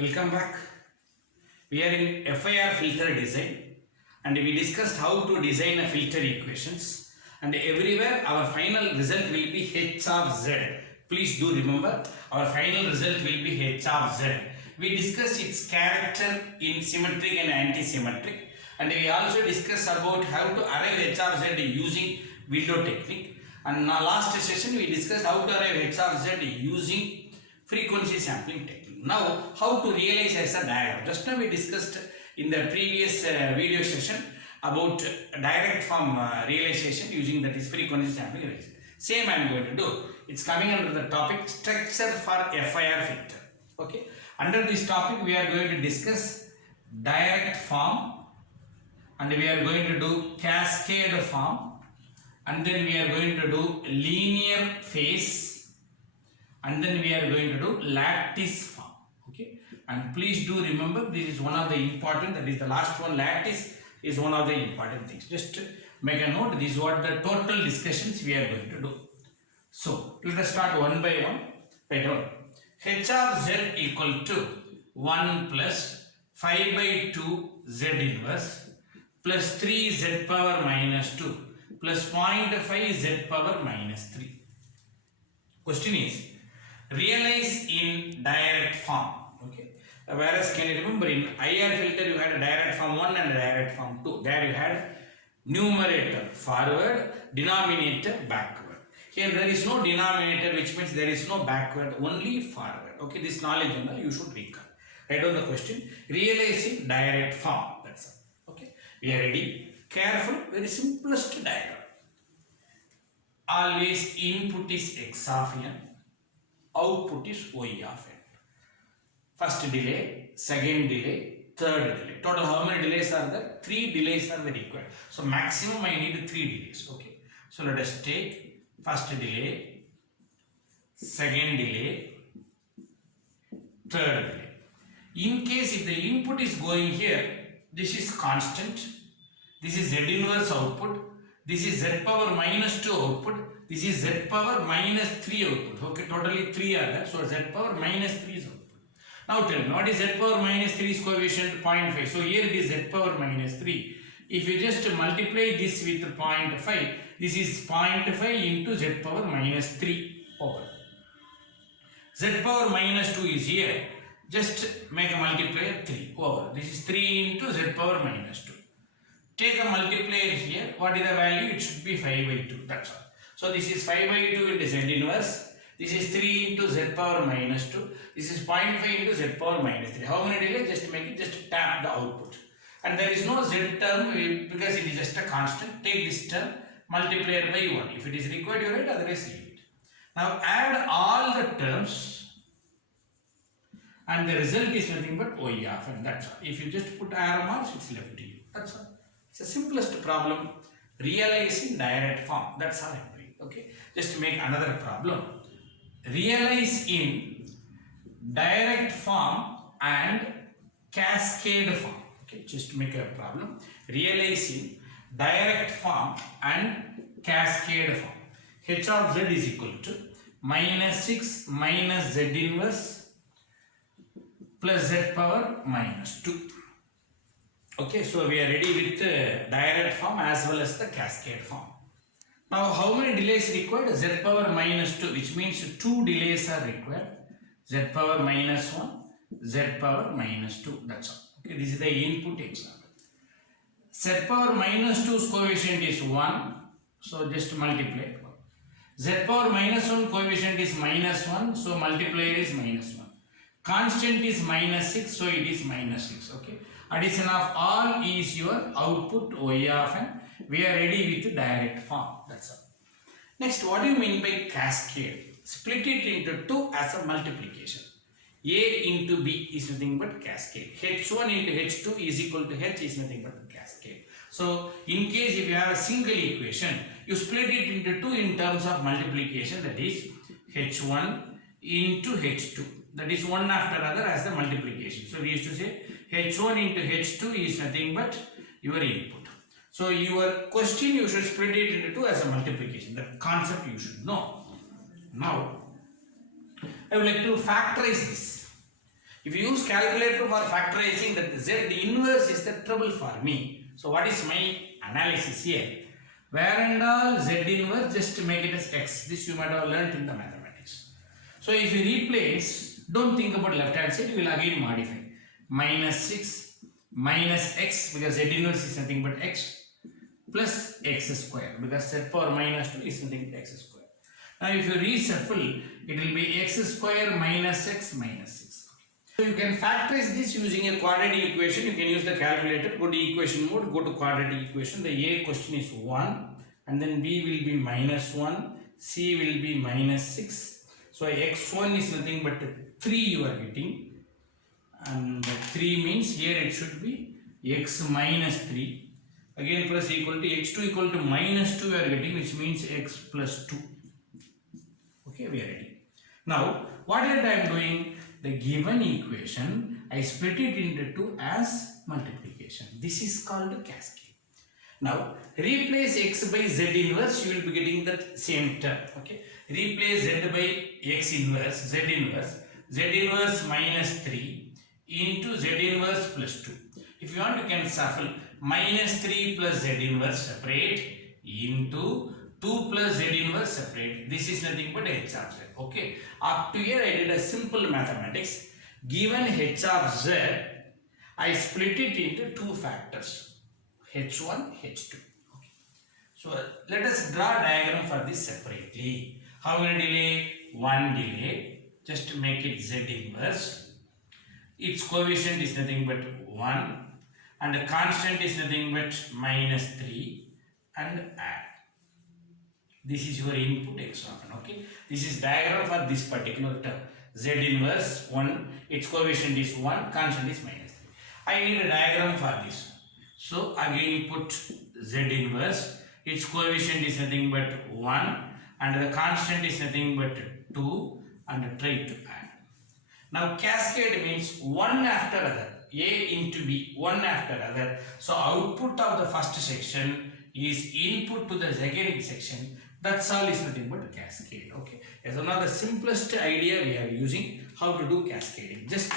Welcome back. We are in FIR filter design and we discussed how to design a filter equations, and everywhere our final result will be h of z. Please do remember, our final result will be h of z. We discussed its character in symmetric and anti-symmetric, and we also discussed about how to arrive h of z using window technique. And in our last session we discussed how to arrive h of z using frequency sampling technique. Now, how to realize as a diagram. Just now we discussed in the previous video session about direct form realization using that is frequency sampling realization. Same I am going to do. It's coming under the topic structure for FIR filter. Okay. Under this topic we are going to discuss direct form, and we are going to do cascade form, and then we are going to do linear phase, and then we are going to do lattice form. Okay, and please do remember, this is one of the important, that is the last one, lattice is one of the important things. Just make a note, this is what the total discussions we are going to do. So let us start one by one. Write down h of z equal to 1 plus 5 by 2 z inverse plus 3 z power minus 2 plus 0.5 z power minus 3. Question is, realize in direct form. Okay, whereas can you remember in IR filter you had a direct form 1 and a direct form 2. There you had numerator forward, denominator backward. Here there is no denominator, which means there is no backward, only forward. Okay, this knowledge you should recall. Write down the question, realizing direct form. That's all. Okay, we are ready. Careful, very simplest diagram. Always input is x of n, output is y of n. First delay, second delay, third delay. Total how many delays are there? 3 delays are required. So maximum I need 3 delays. Okay. So let us take first delay, second delay, third delay. In case if the input is going here, this is constant, this is z inverse output, this is z power minus 2 output, this is z power minus 3 output. Okay, totally 3 are there. So z power minus 3 is output. Now tell me, what is z power minus 3 is coefficient 0.5. So here it is z power minus 3. If you just multiply this with 0.5, this is 0.5 into z power minus 3 over. Z power minus 2 is here. Just make a multiplier 3 over. This is 3 into z power minus 2. Take a multiplier here. What is the value? It should be 5 by 2. That's all. So this is 5 by 2 into z inverse. This is 3 into z power minus 2. This is 0.5 into z power minus 3. How many delays? Just make it, just tap the output. And there is no z term because it is just a constant. Take this term, multiplier by 1. If it is required, you write, otherwise leave it. Now add all the terms, and the result is nothing but y of n. That's all. If you just put arrow marks, it's left to you. That's all. It's the simplest problem. Realize in direct form. That's all I'm doing. Okay. Just make another problem. Realize in direct form and cascade form. Okay. Just make a problem. Realize in direct form and cascade form. H of z is equal to minus 6 minus z inverse plus z power minus 2. Okay, so we are ready with the direct form as well as the cascade form. Now, how many delays required? Z power minus 2, which means 2 delays are required. Z power minus 1, Z power minus 2. That's all. Okay, this is the input example. Z power minus 2's coefficient is 1, so just multiply. Z power minus 1 coefficient is minus 1, so multiplier is minus 1. Constant is minus 6, so it is minus 6. Okay. Addition of all is your output y of n. We are ready with direct form. That's all. Next, what do you mean by cascade? Split it into 2 as a multiplication. A into B is nothing but cascade. H1 into H2 is equal to H is nothing but cascade. So, in case if you have a single equation, you split it into 2 in terms of multiplication, that is H1 into H2. That is one after other as the multiplication. So, we used to say H1 into H2 is nothing but your input. So, your question you should split it into 2 as a multiplication. The concept you should know. Now, I would like to factorize this. If you use calculator for factorizing, that Z inverse is the trouble for me. So what is my analysis here? Where and all Z inverse, just to make it as X. This you might have learnt in the mathematics. So if you replace, don't think about left hand side, you will again modify. Minus 6 minus X, because Z inverse is nothing but X, plus X square, because Z power minus 2 is nothing but X square. Now if you reshuffle, it will be X square minus X minus 6. So you can factorize this using a quadratic equation. You can use the calculator, go to equation mode, go to quadratic equation. The A question is 1, and then B will be minus 1, C will be minus 6. So x1 is nothing but 3 you are getting, and 3 means here it should be x minus 3, again plus equal to x2 equal to minus 2 you are getting, which means x plus 2. Okay, we are ready. Now what I am doing, the given equation I split it into 2 as multiplication. This is called cascade. Now replace x by z inverse, you will be getting that same term. Okay, replace z by x inverse, z inverse minus 3 into z inverse plus 2. If you want, you can shuffle minus 3 plus z inverse separate into 2 plus z inverse separate. This is nothing but h of z. Okay, up to here I did a simple mathematics. Given h of z, I split it into 2 factors, h1, h2. Okay. So let us draw a diagram for this separately. How many delay? 1 delay. Just to make it z inverse. Its coefficient is nothing but 1, and the constant is nothing but minus 3, and add. This is your input x of n. Okay, this is diagram for this particular term. Z inverse 1, its coefficient is 1, constant is minus 3. I need a diagram for this. So again put Z inverse, its coefficient is nothing but 1, and the constant is nothing but 2, and try to add. Now cascade means one after other, A into B, one after other. So output of the first section is input to the second section. That's all, is nothing but cascade. Okay, as one of the simplest idea we are using how to do cascading. Just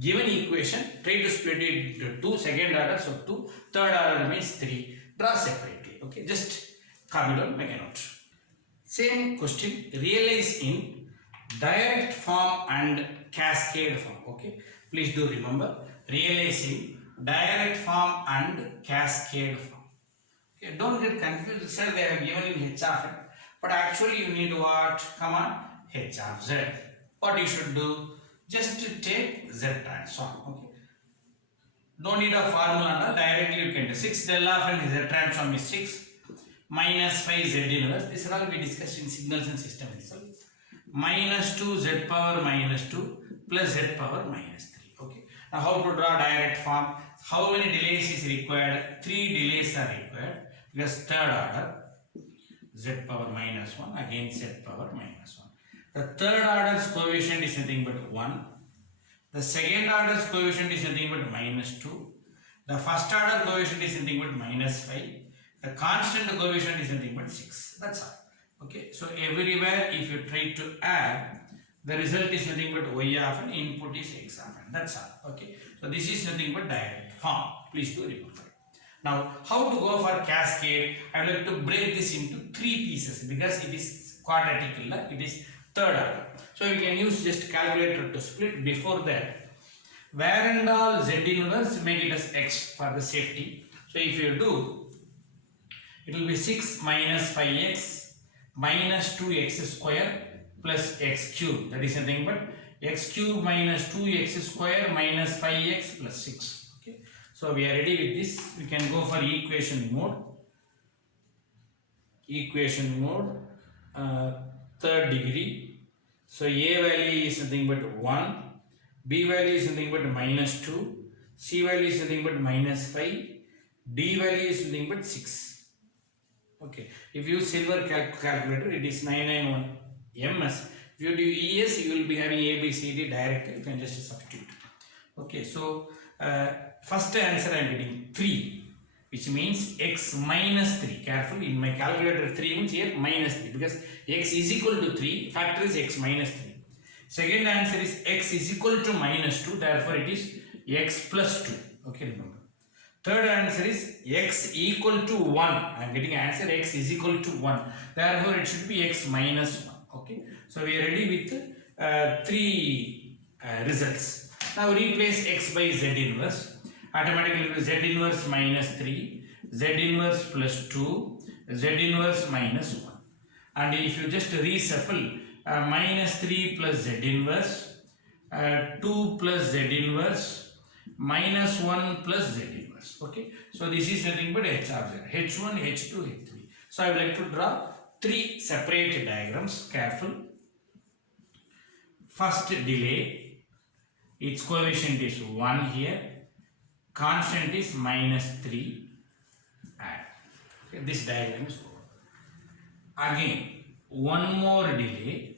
given equation, try to split it into 2 second order, so 2, third order means 3. Draw separately. Okay, just copy down, make a note. Same question, realize in direct form and cascade form. Okay, please do remember, realize in direct form and cascade form. Okay, don't get confused. Sir, they have given in h of n, but actually you need what? Come on, h of z. What you should do? Just to take z transform. Okay, no need of formula. No? Directly you can do 6 del of n z transform is 6 minus 5 z inverse. This is all we discussed in signals and system itself. Minus 2 z power minus 2 plus z power minus 3. Okay. Now how to draw direct form? How many delays is required? 3 delays are required, because third order z power minus 1 again z power minus 1. The third order's coefficient is nothing but 1. The second order's coefficient is nothing but minus 2. The first order coefficient is nothing but minus 5. The constant coefficient is nothing but 6. That's all. Okay, so everywhere if you try to add, the result is nothing but y of n, input is x of n. That's all. Okay, so this is nothing but direct form. Please do remember. Now, how to go for cascade? I would like to break this into 3 pieces, because it is quadratic, it is third order. So you can use just calculator to split. Before that, where and all z inverse, make it as x for the safety. So if you do, it will be 6 minus 5x minus 2x square plus x cube. That is nothing but x cube minus 2x square minus 5x plus 6. Okay. So we are ready with this. We can go for equation mode. Equation mode, third degree. So a value is nothing but 1, b value is nothing but minus 2, c value is nothing but minus 5, d value is nothing but 6. Okay, if you use silver calculator, it is 991 ms. If you do ES, you will be having A, B, C, D directly. You can just substitute. Okay, so first answer I am getting 3, which means x minus 3. Careful, in my calculator 3 means here minus 3, because x is equal to 3, factor is x minus 3. Second answer is x is equal to minus 2, therefore it is x plus 2. Okay, remember. Third answer is x equal to 1. I am getting answer x is equal to 1. Therefore it should be x minus 1. Okay, so we are ready with three results. Now replace x by z inverse. Automatically z inverse minus 3, z inverse plus 2, z inverse minus 1. And if you just reshuffle, minus 3 plus z inverse, 2 plus z inverse, minus 1 plus z inverse. Okay, so this is nothing but h of z, h1, h2, h3. So I would like to draw three separate diagrams. Careful. First delay, its coefficient is 1 here, constant is minus 3. Add. Okay, this diagram is over. Again, one more delay,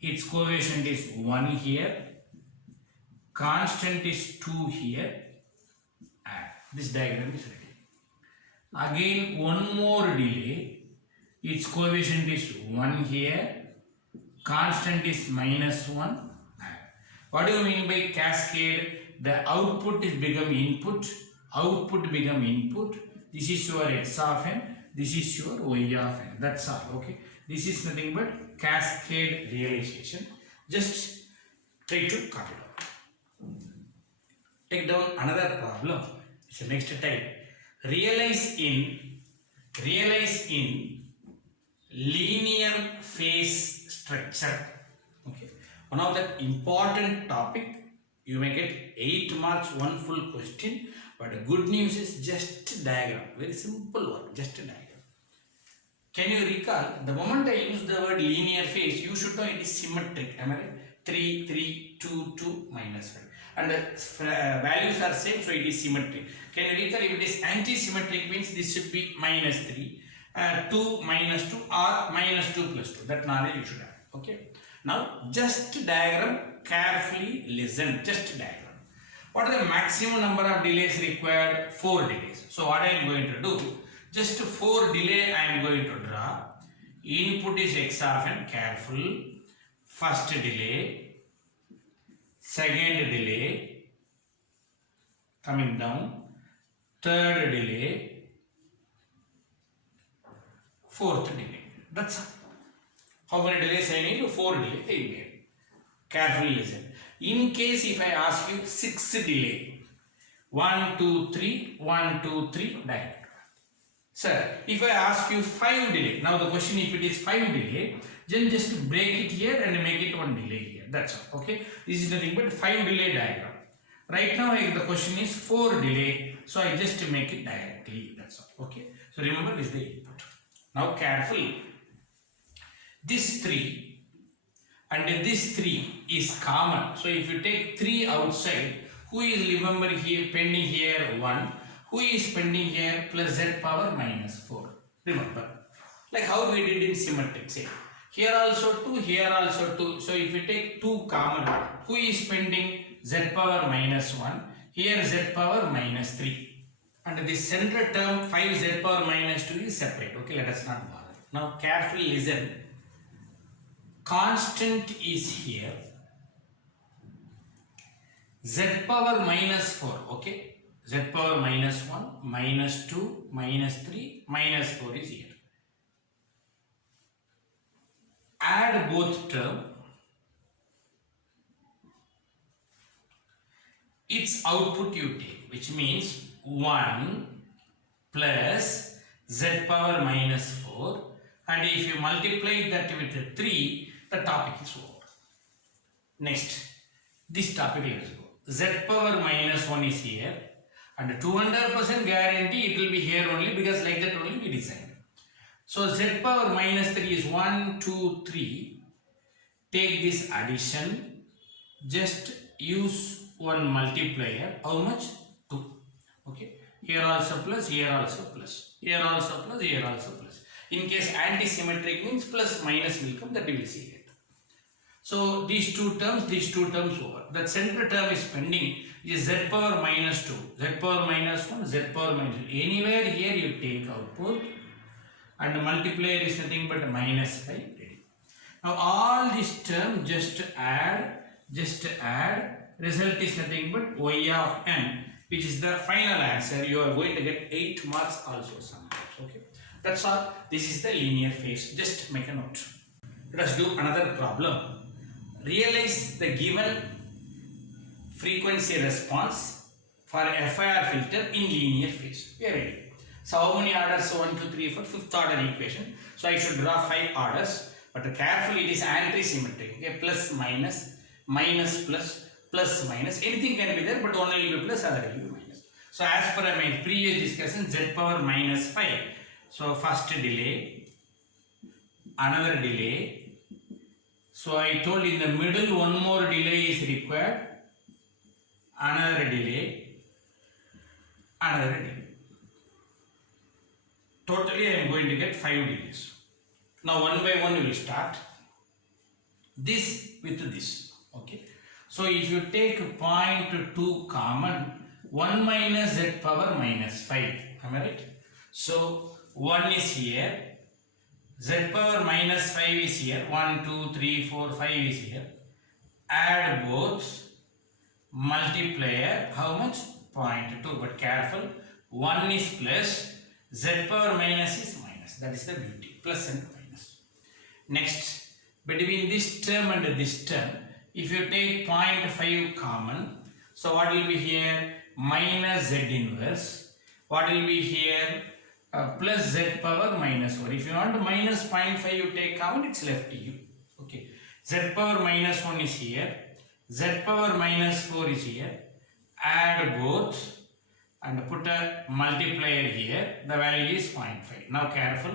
its coefficient is 1 here, constant is 2 here. Add. This diagram is ready. Again, one more delay, its coefficient is 1 here, constant is minus 1. What do you mean by cascade? The output is become input, output become input. This is your x of n, this is your y of n. That's all. Okay, this is nothing but cascade realization. Just try to cut it out. Take down another problem. It's the next type. Realize in linear phase structure. Okay, one of the important topic. You may get 8 marks, one full question, but the good news is just diagram. Very simple one, just a diagram. Can you recall the moment I use the word linear phase, you should know it is symmetric. Am I right? 3, 3, 2, 2, minus 5. And the values are same, so it is symmetric. Can you recall if it is anti-symmetric means this should be minus 3, 2 minus 2 or minus 2 plus 2. That knowledge you should have. Okay. Now just diagram, carefully listen, just diagram. What are the maximum number of delays required? 4 delays. So what I am going to do, just 4 delay I am going to draw. Input is x of n, careful. First delay, second delay, coming down, third delay, fourth delay. That's all. How many delays I need? 4 delays I need. Carefully listen. In case if I ask you 6 delay, 1, 2, 3, 1, 2, 3, diagram. Sir, if I ask you 5 delay, now the question if it is 5 delay, then just break it here and make it 1 delay here. That's all. Okay. This is nothing but 5 delay diagram. Right now the question is 4 delay, so I just make it directly. That's all. Okay. So remember this is the input. Now carefully. This 3 and this 3 is common. So if you take 3 outside, who is remember here pending here 1, who is pending here plus z power minus 4. Remember, like how we did in symmetric. Say here also 2, here also 2. So if you take 2 common, who is pending z power minus 1, here z power minus 3. And the central term 5z power minus 2 is separate. Okay, let us not bother. Now carefully listen. Constant is here, z power minus 4, okay, z power minus 1, minus 2, minus 3, minus 4 is here. Add both terms, its output you take, which means 1 plus z power minus 4, and if you multiply that with 3, the topic is over. Next, this topic let's go. Z power minus 1 is here, and 200% guarantee it will be here only, because like that only we designed. So z power minus 3 is 1, 2, 3. Take this addition, just use one multiplier. How much? 2. Okay. Here also plus, here also plus, here also plus, here also plus. In case anti-symmetric means plus minus will come, that we will see it. So these two terms over. The central term is pending is z power minus 2, z power minus 1, z power minus 2. Anywhere here you take output, and the multiplier is nothing but minus 5. Now all this term just add, result is nothing but y of n, which is the final answer. You are going to get 8 marks also sometimes. Okay, that's all. This is the linear phase. Just make a note. Let us do another problem. Realize the given frequency response for FIR filter in linear phase. We are ready. So how many orders? 1, 2, 3, 4, fifth order equation. So I should draw 5 orders, but carefully it is anti-symmetric. Okay, plus minus, minus plus, plus minus. Anything can be there, but only will be plus, other will be minus. So as per my previous discussion, z power minus 5. So first delay, another delay. So I told in the middle one more delay is required. Another delay, another delay. Totally I am going to get 5 delays. Now one by one we will start. This with this. Okay. So if you take 0.2 common, 1 minus z power minus 5. Am I right? So 1 is here. Z power minus 5 is here. 1, 2, 3, 4, 5 is here. Add both. Multiplier. How much? 0.2. But careful. 1 is plus. Z power minus is minus. That is the beauty. Plus and minus. Next, between this term and this term, if you take 0.5 common, so what will be here? Minus z inverse. What will be here? Plus z power minus 4. If you want minus 0.5 you take common, it's left to you. Okay. Z power minus 1 is here. Z power minus 4 is here. Add both and put a multiplier here. The value is 0.5. Now careful.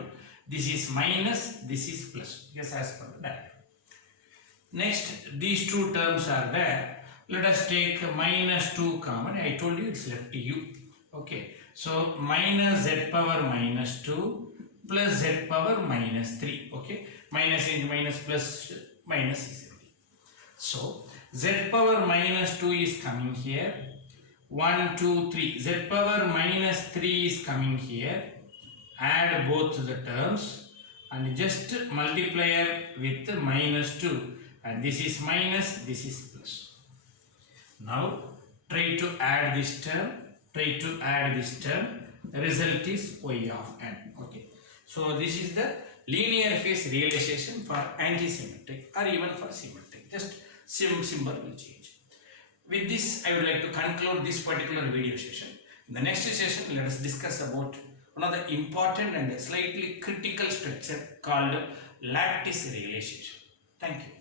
This is minus, this is plus. Yes, as per the diagram. Next, these two terms are there. Let us take minus 2 common. I told you it's left to you. Okay. So minus z power minus 2 plus z power minus 3. Okay. Minus into minus plus minus is empty. So z power minus 2 is coming here. 1, 2, 3. Z power minus 3 is coming here. Add both the terms and just multiplier with minus 2. And this is minus, this is plus. Now try to add this term. Try to add this term. The result is y of n. Okay. So this is the linear phase realization for anti-symmetric or even for symmetric. Just symbol will change. With this, I would like to conclude this particular video session. In the next session, let us discuss about one of the important and slightly critical structure called lattice realization. Thank you.